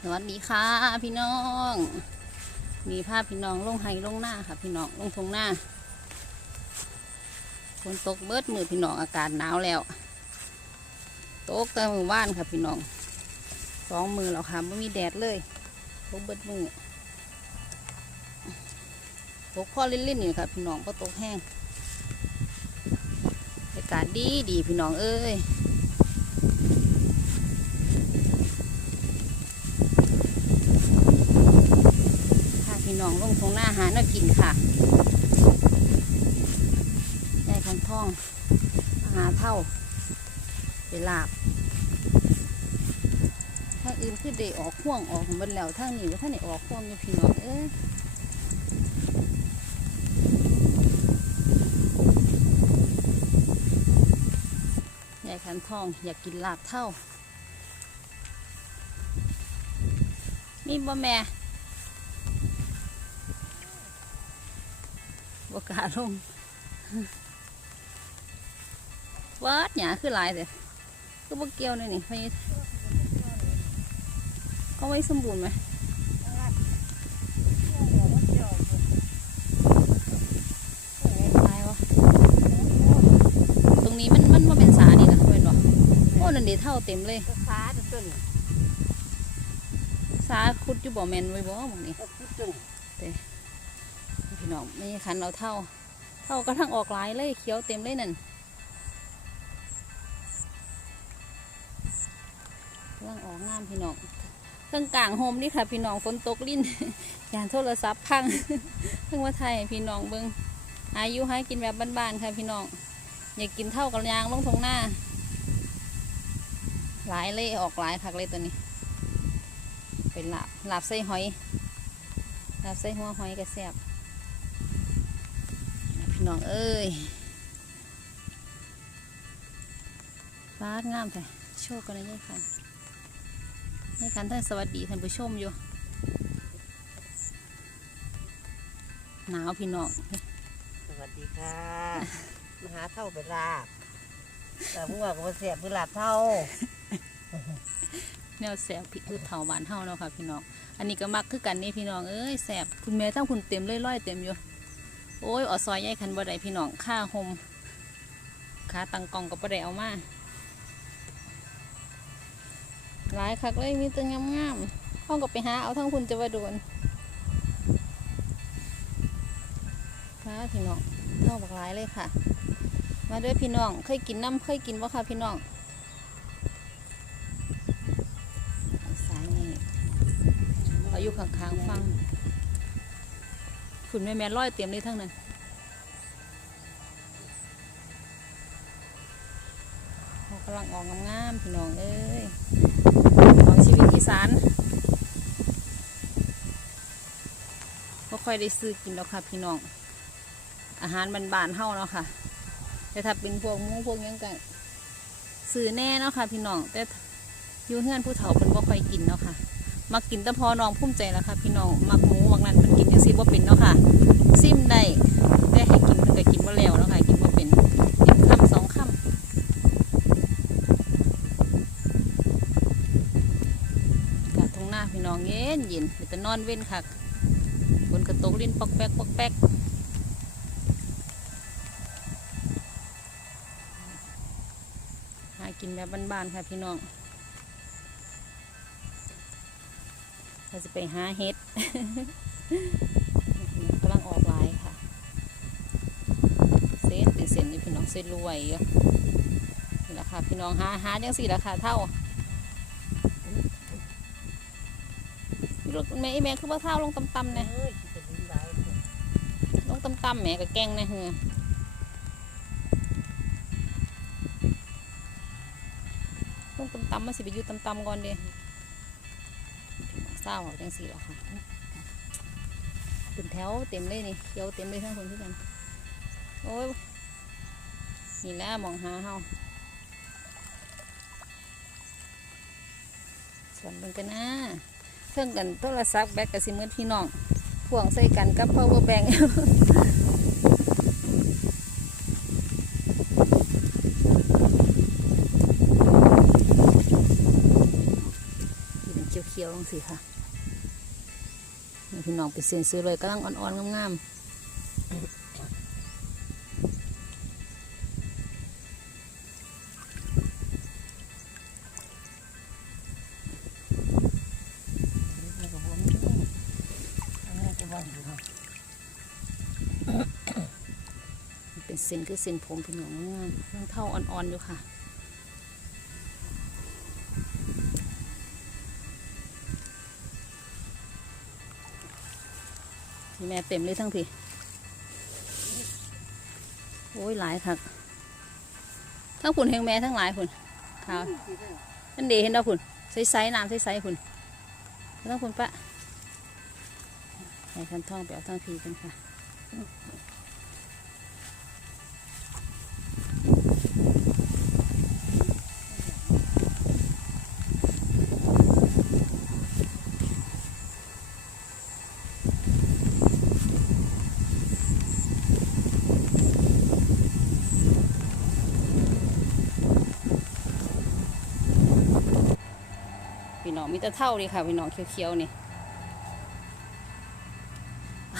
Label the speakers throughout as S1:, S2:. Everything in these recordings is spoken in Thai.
S1: สวัสดีค่ะพี่น้อง มีภาพพี่น้องลงไห้ลงหน้าค่ะ พี่น้องลงทงหน้าฝนตกเบิดมือพี่น้องอากาศหนาวแล้วตกแต่มือว่านค่ะพี่น้องสองมือแล้วค่ะไม่มีแดดเลยตกเบิดมือตกพ่อเล่นๆอยู่ค่ะพี่น้องก็ตกแห้งอากาศดีดีพี่น้องเอ้ย พี่น้องลงทงหน้าหาแน้ากินค่ะได้คันท่องหาเท่าไปลาบถ้าอื่นคือได้ออกห่วงออกหมดแล้วทางนี้ว่าท่านได้ออกห่วงอยู่พี่น้องเอ้ยยายคันทองอยากกินลาบเท่านี่บ่แม่ บกล้าลงวัดหยาคือหลายเลยก็บกเกี่ยวเลยนี่ไปก็ไว้สมบูรณ์ไหมหลายวะตรงนี้มันมันมันเป็นสานี่นะเป็นบ่โอ้นั่นเดี๋ยวเท่าเต็มเลย
S2: ฟ้าจะต้น
S1: สาคุดอยู่บ่แมนไว้บ่หมองนี้
S2: ก็คือต้น
S1: พี่น้องไม่คันเราเท่า เท่ากระทั่งออกลายเลยเขียวเต็มเลยนั่นกำลังออกงามพี่น้องเครื่องกลางโฮมนี่ค่ะ พี่น้องฝนตกลิ้นยานโทรศัพท์พังเพิ่งว่าไทยพี่น้องเบิงอายุให้กินแบบบ้านๆค่ะพี่น้อง อย่ากกินเท่ากับยางลงทงหน้า หลายเลยออกหลายคักเลยตัวนี้ เป็นหลาบหลาบใส่หอยหลาบใส่หัวหอยกระแซบ พี่น้องเอ้ยฟ้างามแต่โชคกันเลยยายคันยายคันท่านสวัสดีท่านผู้ชมอยู่ หนาวพี่น้อง
S2: สวัสดีค่ะมาหาเท่าไปลาบแต่พวกก็เสียบคือลาบเท่า
S1: แนวแสบผิดพืชเถาหวานเท่าเนาะค่ะพี่น้องอันนี้ก็มักคือกันนี่พี่น้องเอ้ยแสบคุณแม่ทั้งคุณเต็มเลยร้อยเต็มอยู่ โอ้ยออซอยยายคันบ่ได้พี่น้องค่าหมขาตังกองก็บ่ได้เอามาหลายคักเลยมีแตังงามๆห้องก็ไปหาเอาทั้งคุณจะว่าโดนค่ะพี่น้องเท่าบักหลายเลยค่ะ มาด้วยพี่น้องเคยกินน้ำเคยกินบ่ค่ะพี่น้องสายนี่เอาอยู่ข้างๆฟัง คุณแม่แม่ร้อยเตรียมเลยทั้งนั้นเขากำลังออกงามๆพี่น้องเอ้ยของชีวิตอีสานก็ค่อยได้ซื้อกินแล้วค่ะพี่น้อง อาหารบานๆเฮาเนาะค่ะ แต่ถ้าเป็นพวกหมูพวกยังกันซื้อแน่เนาะค่ะพี่น้องแต่อยู่เฮือนผู้เฒ่าเป็นบ่ค่อยกินเนาะค่ะ มากินแต่พอน้องภูมิใจแล้วค่ะพี่น้องมักหมูบางนั้นมันกินจังซี่บ่เป็นเนาะค่ะซิมได้แต่ให้กินมันก็กินบ่าแล้วแล้วค่ะกินบ่าเป็นกินคำสองคำกะทงหน้าพี่น้องเย็นเย็นเดี๋ยวจะนอนเว้นคักฝนกระตกลิ้นปอกแป๊กปอกแป๊กหากินแบบบ้านๆค่ะพี่น้อง เราจะไปหาเห็ดกำลังออกลายค่ะ เส้นเป็นเส้นนี่พี่น้องเส้นรวยอยู่นี่แหละค่ะพี่น้องหาหาจังสี่ราคาเท่าลูกแม่แม่คือว่าเท่าลงต่ำๆนะ
S2: ล
S1: งต่ำๆแม่กับแกงนะเฮือลงต่ำๆมาสิไปอยู่ต่ำๆก่อนเด้อ เศร้าเอาจังสี่หรอค่ะเป็นแถวเต็มเลยนี่เขียวเต็มเลยทั้งคนที่กันโอ้ยนี่แหละมองหาเฮาส่วนเบิ่งกันนะเครื่องกันโทรศัพท์แบตกับซิมเมอร์พี่น้องพ่วงใส่กันกับ power bank เป็นเขียวขียวๆลงสิค่ะ พี่น้องไปเซ็นซื้อเลยกำลังอ่อนๆงามๆ
S2: นี่ก็บ่มีอันนี้ก็บ่อยู่เนาะ
S1: เป็นเส้นคือเส้นผมพี่น้องงามเรื่องเท่าอ่อนๆอยู่ค่ะ แม่เต็มเลยทั้งพี่ โอ้ยหลายคักทั้งผุนแห่งแม่ทั้งหลายผุนค่ะนั่นเดเห็นดาวผุนใสๆน้ำใสๆผุนทั้งผุนปะให้คันท่องไปเอาทั้งพีกันค่ะ องมีแต่เท่าเลยค่ะพี่น้องเขียวๆนี่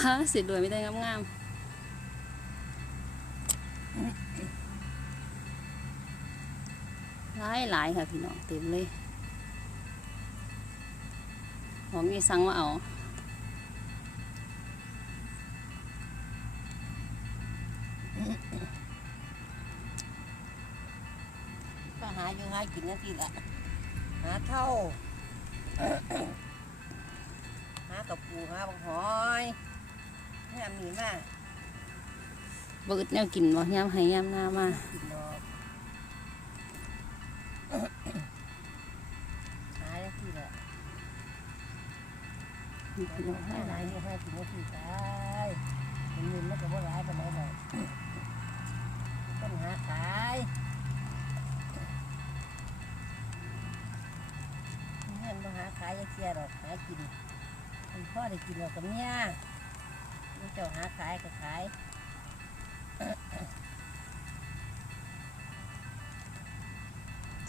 S1: ฮะเสียด้วยไม่ได้งามๆหลายหลายๆค่ะพี่น้องเต็มเลยหอมมีสั่งมาเอา
S2: ก็หาอยู่หากินนั่นทีละหาเท่า หากับปูหาบังหอยแม่มีมา
S1: บอึดแนวกินบ่ยามให้ยามหน้ามา
S2: กินดอกหาได้ทีละ
S1: พี่น้อง
S2: ให้
S1: ให้
S2: ห
S1: ห
S2: ลา
S1: ลายย
S2: นี่ให้กินากินมันพ่อได้กินเรากับเมียมันเจ้าหาขายก็ขาย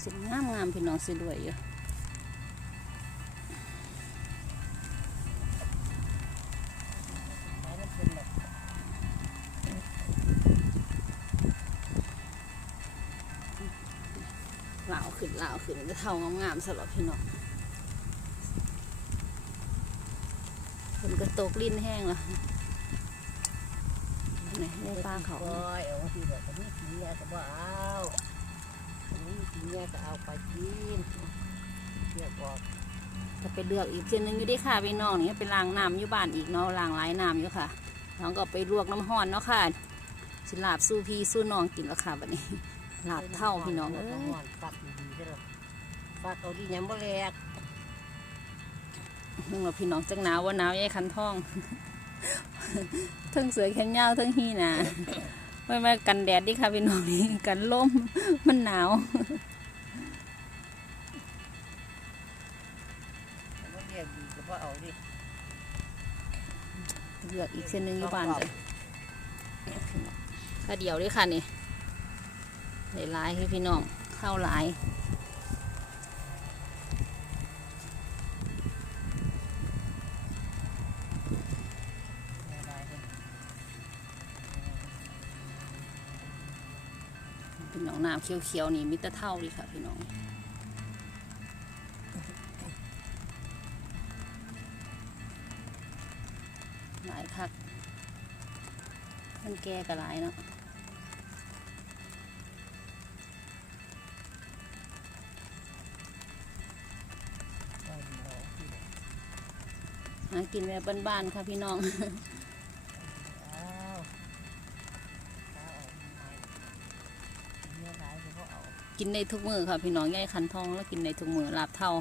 S1: สิงามงามๆพี่น้องสิรวยอยู่
S2: ขายมันเป็นแบบ
S1: เหลาวขึ้นเหลาวขึ้นมันจะเท่างามๆสำหรับพี่น้อง ฝนก็ตกลิ้นแห้งแล้วนี่ในปลาเขา
S2: ปล่อยเอาทีเดียวแต่นี่กินเมียก็บ่เอาอันนี้กินเมียก็เอาไปกินเรียกบอก
S1: จะไปเลือกอีกเทียนหนึงอยู่ดีค่ะพี่น้องนี่ไปล้างน้ำอยู่บ้านอีกเนาะล้างหลายน้ำอยู่ค่ะน้องก็ไปลวกน้ำห้อนเนาะค่ะสิลาบสู้พี่สู้น้องกินแล้วค่ะวันนี้ลาบเท่าพี่น้องเอ้ย
S2: ปักดีๆเด้อปักเอาดียำบ่แลก
S1: นึกว่าพี่น้องจังหนาวว่าหนาวยายคันท่องทั้งเสือแขนยาวทั้งฮีหนาไม่มากันแดดดิค่ะพี่น้องนี่กันลมมันหนาว
S2: เก
S1: ลือกอีกเส้นหนึ่งอยู่บ้านจ้ะถ้าเดียวด้วยค่ะนี่ได้หลายคือพี่น้องเข้าหลาย น้ำเขียวๆนี่มิตรเท่าดีค่ะพี่น้องหลายคักมันแก่กับหลายเนาะหากินแบบบ้านๆค่ะพี่น้อง
S2: กิ
S1: นในทุกมือค่ะ พี่น้องย่ายคันทองแล้วกินในทุกมือลาบเท่า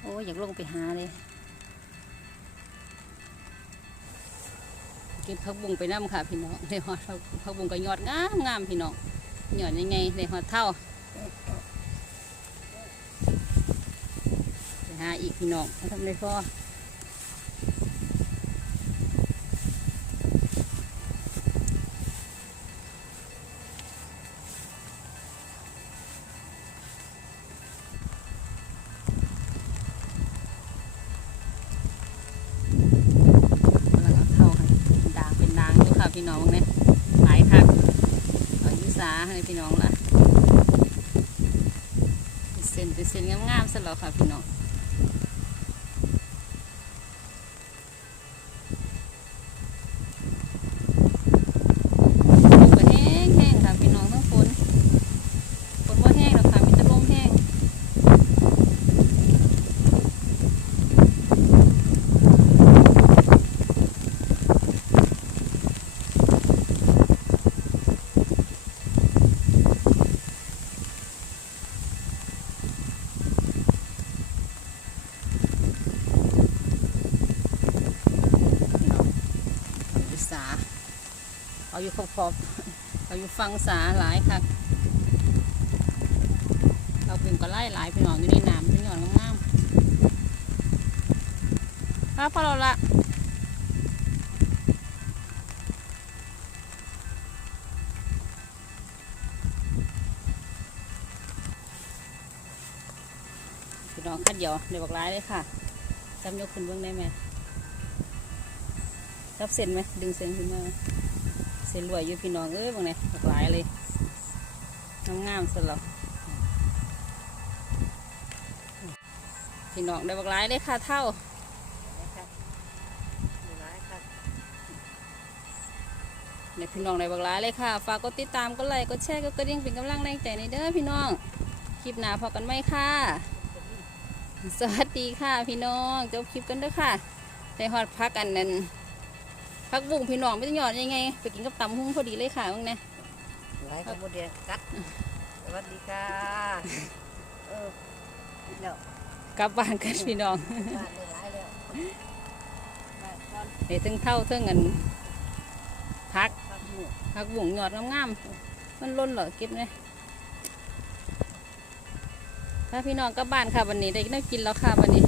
S1: โอ้ยอยากลงไปหาเลยกินผักบุ้งไปน้ำค่ะพี่น้องได้หอดผักผักบุ้งก็ยอดงามงามพี่น้องยอดยังไงได้หอดเท่าไปหาอีกพี่น้องมาทำได้พอ พี่น้องเนี่ยหลายคักเอายุสาให้พี่น้องละเส้นเป็นเส้นงามๆซะแล้วค่ะพี่น้อง สาเอาอยู่ขอบขอบเอาอยู่ฟังสาหลายค่ะเราเป็นก็ไล่หลายพี่น้องอยู่ในน้ำพี่น้องงามๆครับพอเราละพี่น้องคัดเดียวเดี๋ยวบอกร้ายเลยค่ะจำยกขึ้นเบื้องได้ไหม จับเส้นไหมดึงเส้นขึ้นมา เส้นรวยอยู่พี่น้องเอ้ยบางไหนหลากหลายเลยงามๆสลับพี่น้องได้บักหลายเลยค่ะเท่า
S2: นะครับดูร้ายครับ
S1: เด็กพี่น้องได้บักหลายเลยค่ะ ฝากกดติดตามกดไลค์กดแชร์กดกระดิ่งเป็นกำลังแรงใจในเด้อพี่น้อง คลิปหน้าพอกันไหมค่ะ สวัสดีค่ะพี่น้องจบคลิปกันเด้อค่ะได้ฮอดพักอันนั้น พักบุ้งพี่น้องไม่ต้องหยอดยังไง ไปกินกับตำหุ้งพอดีเลยค่ะมึงเนี่ย
S2: ร้ายกับโมเดลกัดสวัสดีค่ะเออเดี๋ยว
S1: กลับบ้านกันพี่น้อง
S2: บ้านเลยร้ายแล้วบ้านก่อน
S1: ในถึงเท่าเท่งเงินพัก
S2: พักหมู
S1: พักบุ่งหยอดงามๆมันล้นเหรอเก็บเลยค่ะพี่น้องกลับบ้านค่ะวันนี้ได้ได้กินแล้วค่ะวันนี้